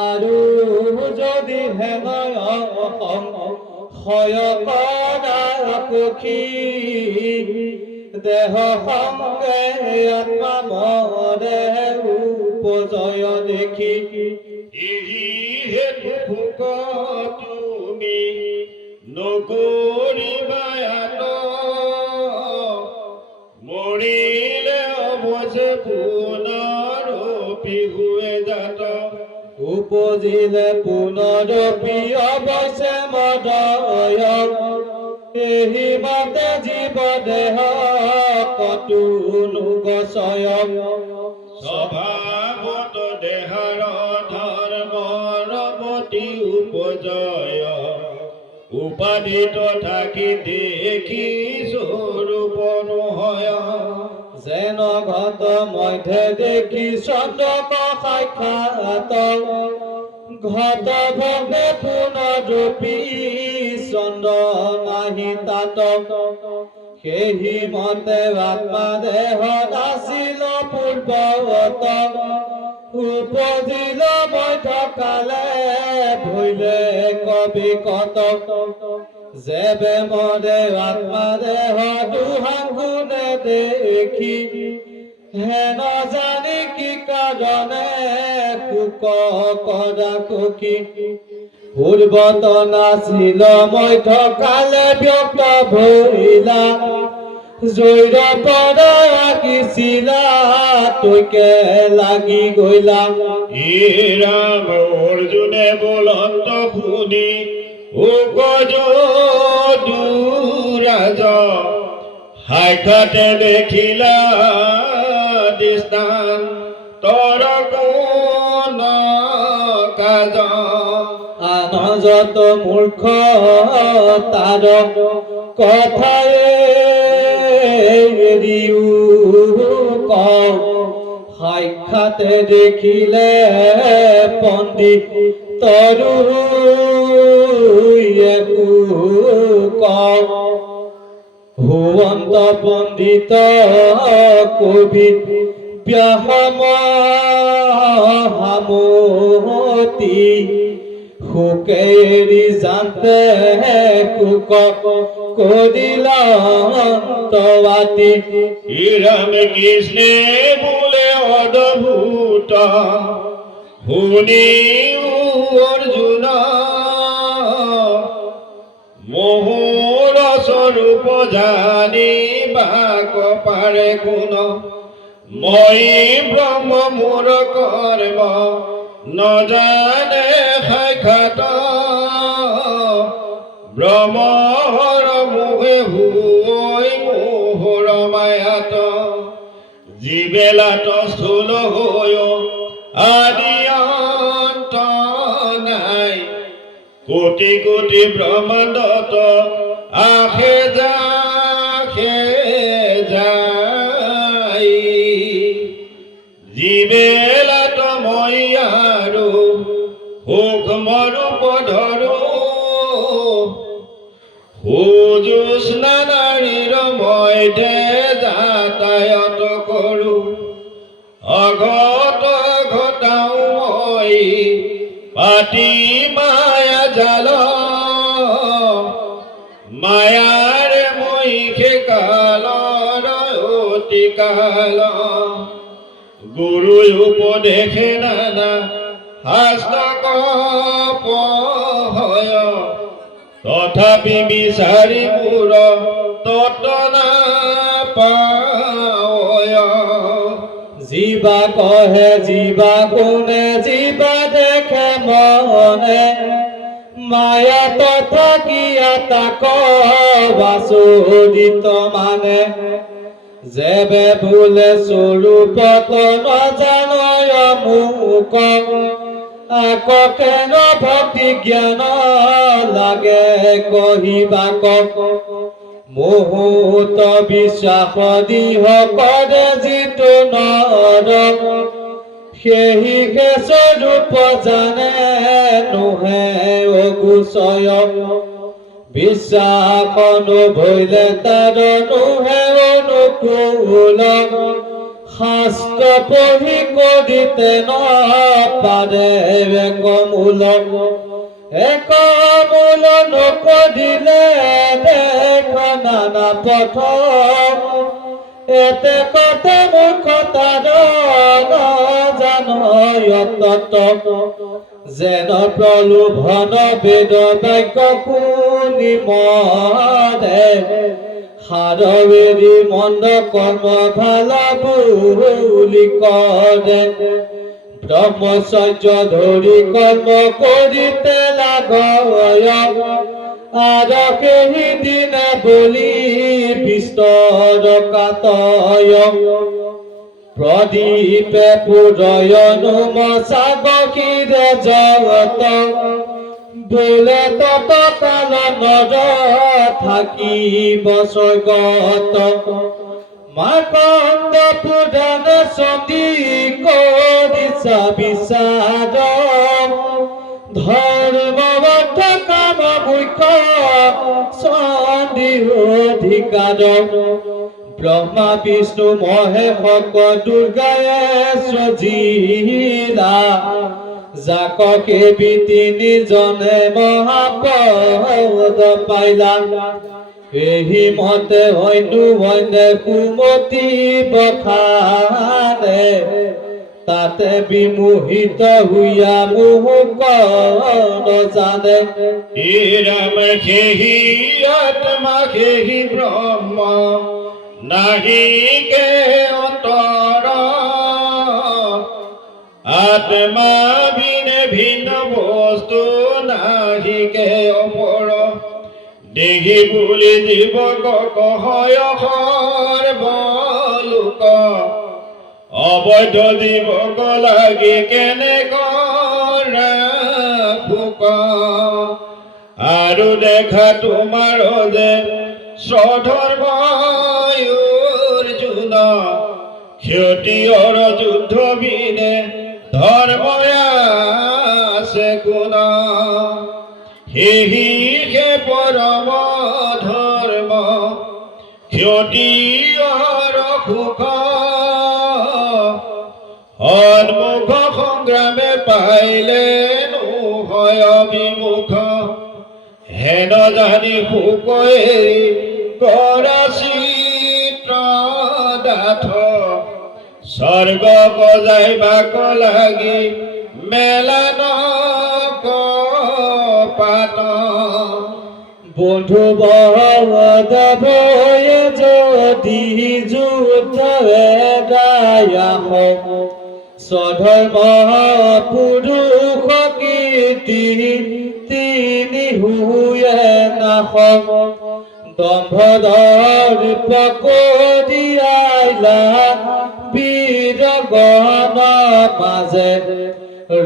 আৰু যদি ভেঙয় হয় পক্ষী দেহ সংগে আত্মা মৰে উপজয় দেখি হেতু ভোক তুমি নকৰিবা মৰিলে অৱশ্যে পুনৰপি হুৱে জাত উপজিলে পুনৰপি অৱশ্যে মদয় এই মতে জীৱ দেহ কতোনো গছয় স্বভাৱত দেহৰ ধৰ্মৰ প্ৰতি উপজয় উপাধিত থাকি দেখি স্বৰূপ নহয় যেন ঘট মধ্যে দেখি চন্দ্ৰক সাক্ষাৎ ঘট ভৱে পুনৰূপী চন্দ্ৰ নাহি তাত সেই মতে আত্মা দেহত আছিল পূৰ্বত উপজিল মধ্যকালে ভৈলে কবি কত যেবে মৰে আত্মা দেহ দুহাগুণে দেখি হেন জানি কি কাৰণে শোক কৰা সখী পূৰ্বত নাছিল মধ্যকালে ব্যক্ত ভৈলা জৈৰ পৰা আঁকিছিলা তৈকে লাগি গইলা ৰাম অৰ্জুনে বলন্ত শুনি দুৰাজ সাক্ষাতে দেখিলা দৃষ্টান্তৰ কোন কাজ আন যত মূৰ্খ তাৰ কথাই এৰিও কওঁ সাক্ষাতে দেখিলে পণ্ডিত তৰু ভুৱন্ত পণ্ডিত কবি ব্যাহমতি সুকেৰি জানতে কুক কৰিলা অন্তৱাতি ৰাম কৃষ্ণে বোলে অদ্ভুত শুনি অৰ্জুন মোহৰ স্বৰূপ জানিবাক পাৰে কোন মই ব্ৰহ্ম মোৰ কৰ্ম নজানে সাক্ষাৎ ব্ৰহ্মৰ মোহে হৈ মোহৰ মায়াত যিবেলাত স্থূল হৈ আদি অন্ত নাই কোটি কোটি ব্ৰহ্মাণ্ডত আহে যায় যিবেলাত মই আৰু সূক্ষ্ম ৰূপ ধৰো জ্যোৎস্না নাৰীৰ মধ্যে যাতায়াত কৰো অঘট ঘটাও মই পাতি মায়া জাল মায়াৰে মই কালৰ অতি কাল গুৰু উপদেশে নানা শাস্ত্ৰক পঢ়য় তথাপি বিচাৰি মোৰ তত নাপায় জীৱা কহে জীৱা কোনে জীৱা দেখে মনে মায়া তথাকিয়া তাক বাচুদিত মানে যেবে বোলে স্বৰূপত নজানয় মোক আক কেন ভক্তি জ্ঞান লাগে কহিবাক মোহত বিশ্বাস দিহ কৰে যিটো নৰ সেহিকে স্বৰূপ জানে নোহে অগুচয় বিশ্বাস নভৈলে তাৰ নোহে অনুকূল শাস্ত্ৰ পঢ়ি কৰিতে নপাৰে এক মূল নকৰিলে দেখ নানা পথ এতে কত মূৰ্খতাৰ জানয়ত যেন প্ৰলোভন বেদ বাক্য শুনি মদে হাৰৱেৰি মন্দ কৰ্ম ভাল বুলি কৰে ব্ৰহ্মচৰ্য ধৰি কৰ্ম কৰিতে লাগয় আৰু সেইদিনা বলি বিস্তৰ কাতয় প্ৰদীপে পুৰয়নো মচাগীৰে জগত বোলে তত কাল নৰ থাকিব স্বৰ্গত মাৰ্কণ্ড পুৰাণ চন্দি কৰিছা বিচাৰ ধৰ্মবদ্ধ কাম মুখ্য চন্দি অধিকাৰ ব্ৰহ্মা বিষ্ণু মহেশ দুৰ্গায়ে সজিলা যাকক এবি তিনিজনে মহাপদ পাইলা এই মতে অন্য কুমতি বখানে তাতে বিমোহিত হইয়া মোহক নজানে হে ৰাম সেহি আত্মা সেহি ব্ৰহ্ম নাহি কে অন্তৰ আত্মা বিনে ভিন্ন বস্তু নাহি কে অপৰ দেহি বুলি জীৱক কহয় সৰ্বলোক অবৈধ জীৱক লাগি কেনে ৰাখোক আৰু দেখা তোমাৰ যে স্বধৰ্ম অৰ্জুন ক্ষতি যুদ্ধ বিনে ধৰ্ম আছে গুণ সেহি হে পৰম ধৰ্ম ক্ষতি সুখ সন্মুখ সংগ্ৰামে পাইলে নহয় বিমুখ হেন জানি সুখ এৰি কৰা চিত্ৰ ডাঠ স্বৰ্গ বজাইবাক লাগি মেলা নকপাত বন্ধু বহদ ভয়ে যদি যুদ্ধ এদায়া হওক স্বধৰ্ম পুৰুষ কীৰ্তি তিনি হুয়ে নাহক দম্ভ দৰ্প কৰিয়াইলা বীৰ গণ মাজে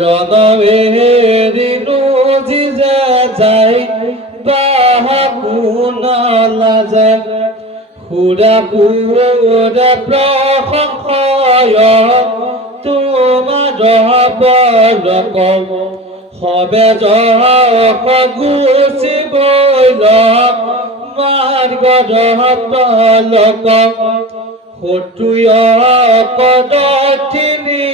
ৰণৱেৰিনো জিজে যাই বাহুন লাজে সুৰা পুৰা প্ৰশংসয় তোমাৰ বলক সবে যক গুচিবইল মাৰ্গ পলক শত্ৰুয় পদঠিনি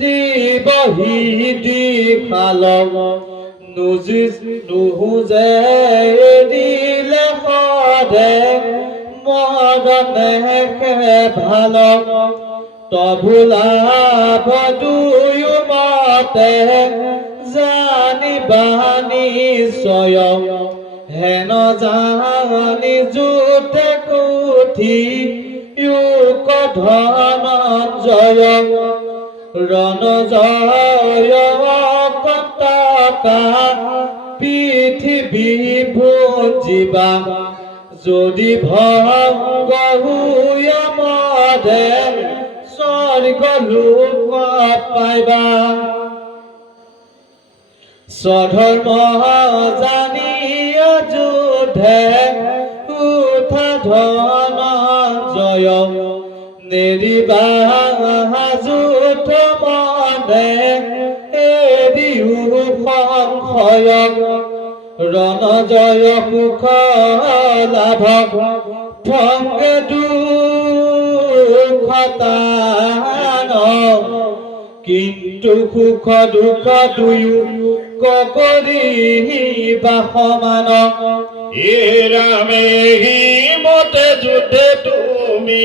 দিবহি দিশালক নুহুজে দিলে সদে মদনে ভাল তভুলাভ দুয়ো মতে জানিবা নিশ্চয় হেন জানি যুতে কুঠি যুক ধনঞ্জয় ৰণজয় কন্তকা পৃথিৱী ভুঞ্জিবা যদি ভংগ হুয়া মদে স্বৰ্গ লোক পাইবা স্বধৰ্ম জানি যুদ্ধে উঠা ধনঞ্জয় নেৰিবা যুদ্ধ মনে এৰিও সংশয় ৰণজয় সুখ লাভ ভংগে দুখ সন্তান কিন্তু সুখ দুখ দুয়ো কৰিবা সমান ৰামে মতে যুদ্ধে তুমি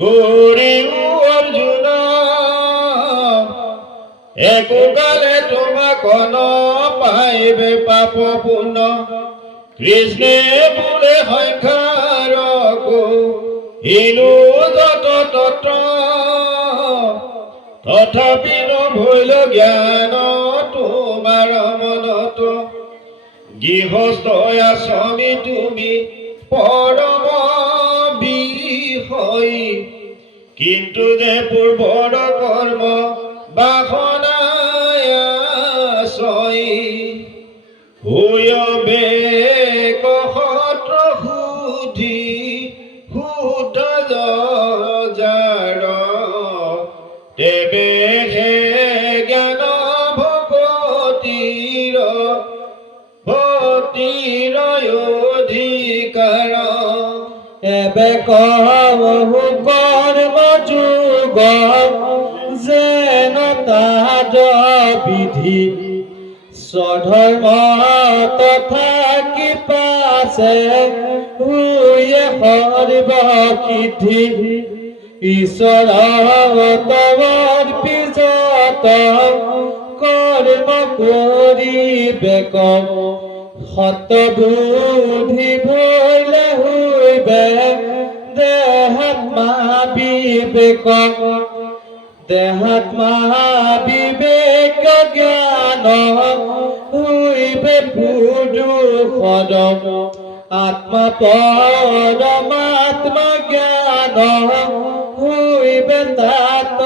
কৰিও অৰ্জুন একোকালে তোমাক পাইবে পাপ পুণ্য কৃষ্ণে বোলে সংসাৰকো হিনো যত তত্ৰ তথাপি নভৈল জ্ঞান তোমাৰ মনত গৃহস্থ আশ্ৰমী তুমি পৰম বিষয়ী কিন্তু যে পূৰ্বৰ কৰ্ম বাসনায় আশ্ৰয়ী বেক সত্ৰ সুধি শুদ্ধ যাৰ তেবে হে জ্ঞান ভক্তিৰ অধিকাৰ এবে কহু কৰ্ম যোগ যেন তাহাত বিধি স্বধৰ্ম তথা কৃপাছে হুয়ে সৰ্ব সিদ্ধি ঈশ্বৰ তমৰ পিছত কৰ্ম কৰিবে কম সত বুদ্ধি ভৈলে হুইবে দেহাত্মা বিবেক দেহাত্মা বিবেক জ্ঞান হুইবে পুৰুষদ আত্মা পৰমাত্মা জ্ঞান হুইবে তাত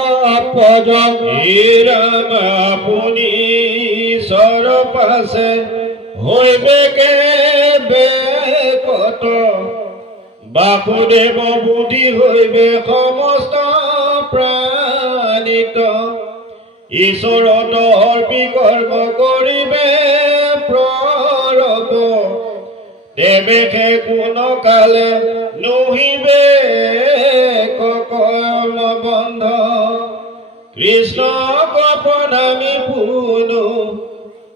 পদ ৰাম আপুনি ঈশ্বৰ পাছে হৈবে বেকত বাসুদেৱ বুদ্ধি হৈবে সমস্ত প্ৰাণিত ঈশ্বৰত অৰ্পি কৰ্ম কৰিবে প্ৰৰব দেৱে কোন কালে নহিবে কৰ্ম বন্ধ কৃষ্ণ প্ৰণামী পুনু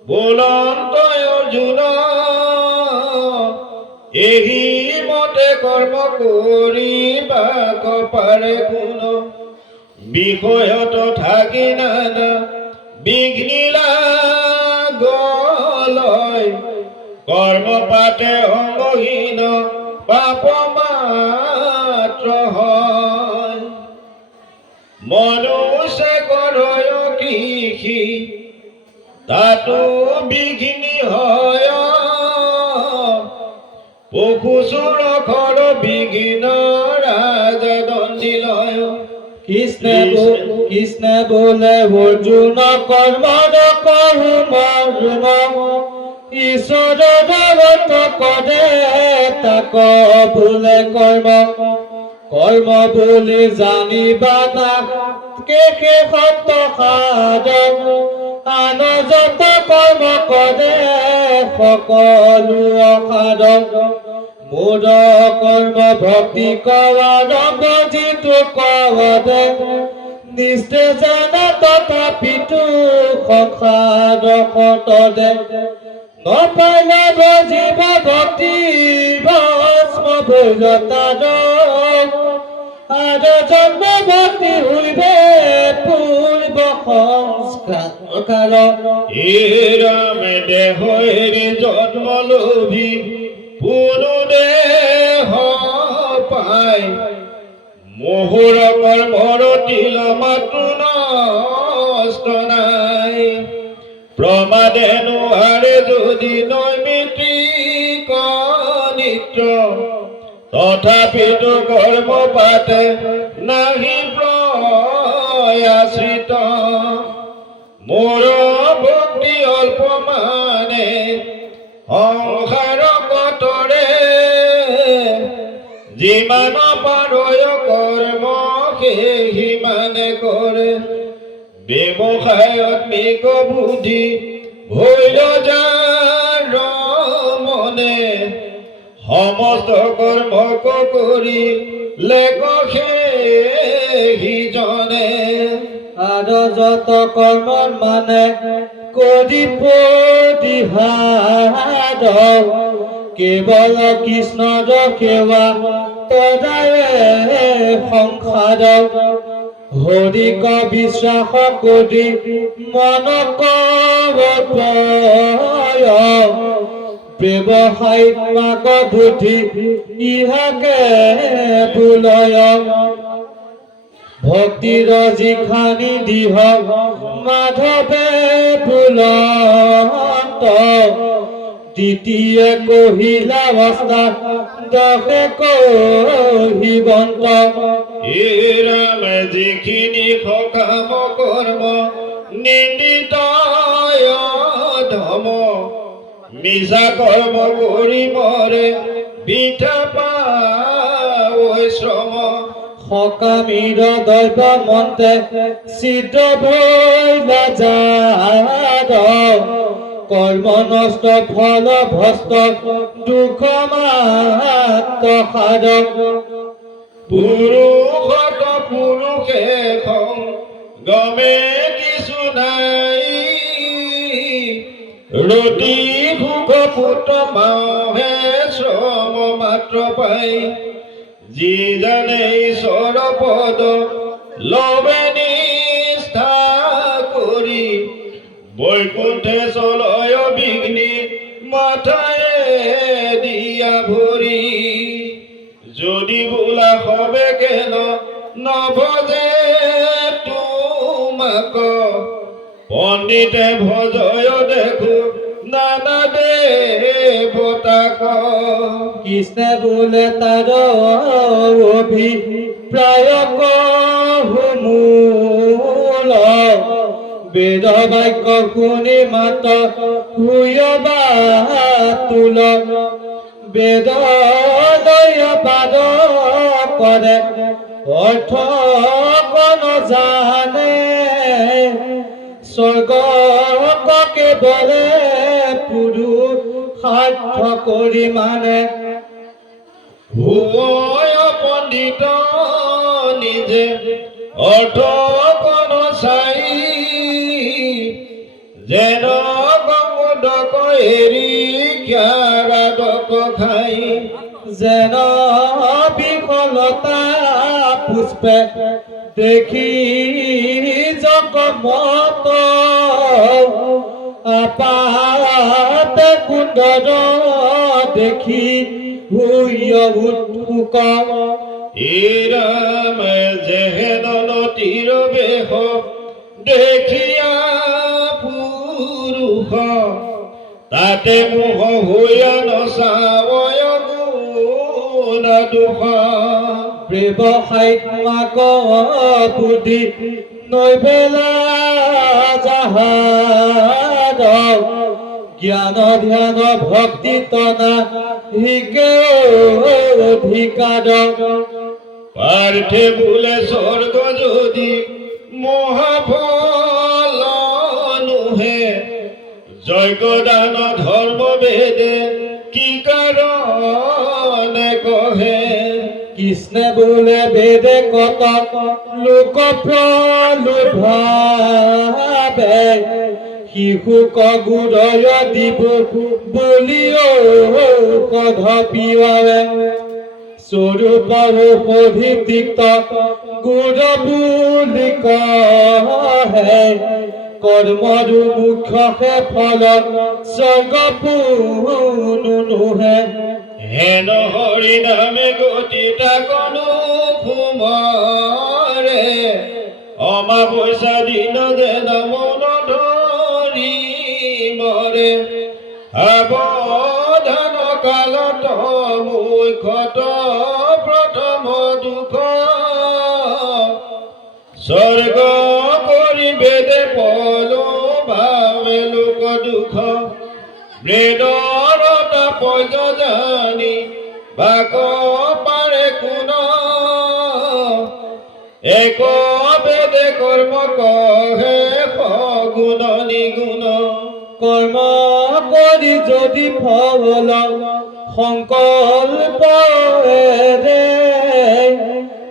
বোলন্ত অৰ্জুন এহি মতে কৰ্ম কৰিবা পাৰে কোন বিষয়ত থাকি নানা বিঘ্নিলা গলয় কৰ্ম পাতে অংগহীন পাপ মাত্ৰ হয় মনুষ্য কৰয় কৃষি তাতো বিঘিনি হয় পশু চোৰ ঘৰ বিঘিন ৰাজদণ্ডী লয় কৃষ্ণ বোলে অৰ্জুন কৰ্ম নকৰো মৰ্ম ঈশ্বৰ জগত কৰে তাক বোলে কৰ্ম বুলি জানিবা তাকে সত্য সাধ আন যত কৰ্ম কৰে সকলো অসাধ মোৰ কৰ্ম ভক্তি কৰাৰ যিটো কদে নিশ্চয় জানা তথাপিতো সংসাৰ সতদে নপাইলে বজিব ভক্তি ভস্ম ভৈৰতাৰ আৰু জন্ম ভক্তি হইবে পূৰ্ব সংস্কাৰ ৰাম দেহৰে জন্ম লোভী পুনু দেহ পাই মোহৰ কৰ্মৰ তিল মাত্ৰ নষ্ট নাই প্ৰমাদে নোৱাৰে যদি নৈমিত্ৰিক নিত্য তথাপিতো কৰ্ম পাতে নাহি প্ৰয়াশ্ৰিত মোৰ ভক্তি অল্প মানে সংসাৰ কতৰে যিমান পাৰয় কৰ্ম সিমানে কৰে ব্যৱসায়ত্মিক বুদ্ধি ভৈল যাৰ মনে সমস্ত কৰ্ম কৰি লেখ সিজনে আৰু যত কৰ্মৰ মানে কৰি প্ৰতিহাৰ কেৱল কৃষ্ণৰ সেৱা তদায়ে সংসাৰ হৰিক বিশ্বাস কৰি মন কয় ব্যৱসায়িক মাক বুদ্ধি ইহাকে বুলয় ভক্তিৰ যিখানি দিহ মাধৱে ফুলন্ত দ্বিতীয় কহিলা অৱস্থা দশে কহিবন্ত এই ৰামে যিখিনি সকাম কৰ্ম নিন্দিত ধম মিছা কৰ্ম কৰি মৰে বিঠা পায় শ্ৰম সকামীৰ দৈৱ মন্তে চিত্ৰ ভৈলা যাৰ কৰ্ম নষ্ট ফল ভস্ত দুখ মাত্ৰ সাৰ পুৰুষত পুৰুষে গমে কিছু নাই ৰতি ভোগ পুত মাহে শ্ৰম মাত্ৰ পাই যি জানে ঈশ্বৰ পদ লবে নিষ্ঠা কৰি বৈকুণ্ঠে চলয় বিঘ্নি মাথায়ে দিয়া ভৰি যদি বোলা হবে কেন নভজে তোমাক পণ্ডিতে ভজয় দেখো নানা দেৱতাক কৃষ্ণে বোলে তাৰ অভিপ্ৰায় সমূল বেদ বাক্য শুনি মাত হুয়বা তুল বেদ পাদ কৰে অৰ্থ কন জানে স্বৰ্গ কেৱলে পুৰুষাৰ্থ কৰি মানে ভুয় পণ্ডিত নিজে অৰ্থ কন চাই যেন গঙ্গদক এৰি জ্ঞাৰাদক খাই যেন বিফলতা পুষ্পে দেখি জগমত আপাত কুণ্ডৰ দেখি ভূয় উৎসুক এই ৰাম যেহেন নতিৰ বেশ দেখিয়া পুৰুষ তাতে মোহ হৈয়া নচাৱয় গুণ দুখ ব্যৱসায়িক মাক বুদ্ধি নৈবেলা যাহাৰ জ্ঞান ধ্যান ভক্তি তনা হিকে অধিকাৰ পাৰ্থে বোলে স্বৰ্গ যদি মহাফল নোহে যজ্ঞ দান ধৰ্ম বেদে কি কাৰণে কহে কৃষ্ণে বোলে বেদে কত লোক প্ৰলোভাবে শিশুক গুড়য় দিব বলিও কধপিয়াবে স্বৰূপ ঔষধি তিক্ত গুড় বুলি কহে কৰ্মৰো মুখ্যহে ফল স্বৰ্গ পুনু নোহে হেন হৰি নামে গতি তাকনো ফুমৰে অমাবস্যা দিন যেন মন ধৰি মৰে সাৱধান কালত মুখ্যত প্ৰথম দুখ স্বৰ্গ কৰি বেদে পলো ভাৱে লোক দুখ বেদৰ তাপজ জানি ভাগ পাৰে কোন এক বেদে কৰ্ম কহে সগুণ নিগুণ কৰ্ম কৰি যদি ফল সংকল্পৰে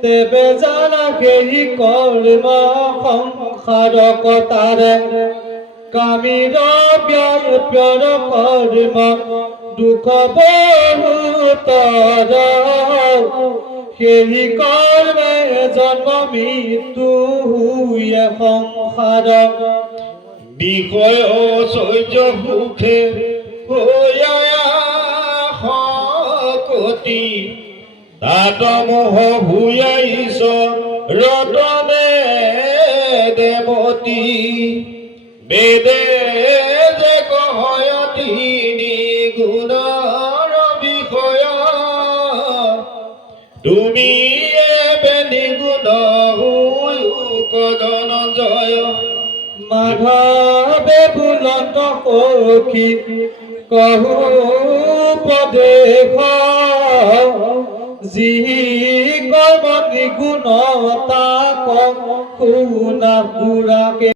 তেবে জানা সেই কৰ্ম সংসাৰ কটাৰে কামিৰ ব্যয় প্যৰ কৰ্ম দুখ বহুতৰ সেই কৰ্মে জন্ম মৃত্যু হুয়ে সংসাৰ বিষয় অচৰ্য সুখে শকতি তাত মোহ ভূয়াইছ ৰতনে দেৱতী বেদে যে কহয় তিনি গুণৰ বিষয় তুমি বেনি গুণ কদন জয় মাধৱে বুলন্ত সখী কহু উপদেশ যি কৰ্ম নিগুণ তাক শুনা পুৰাকে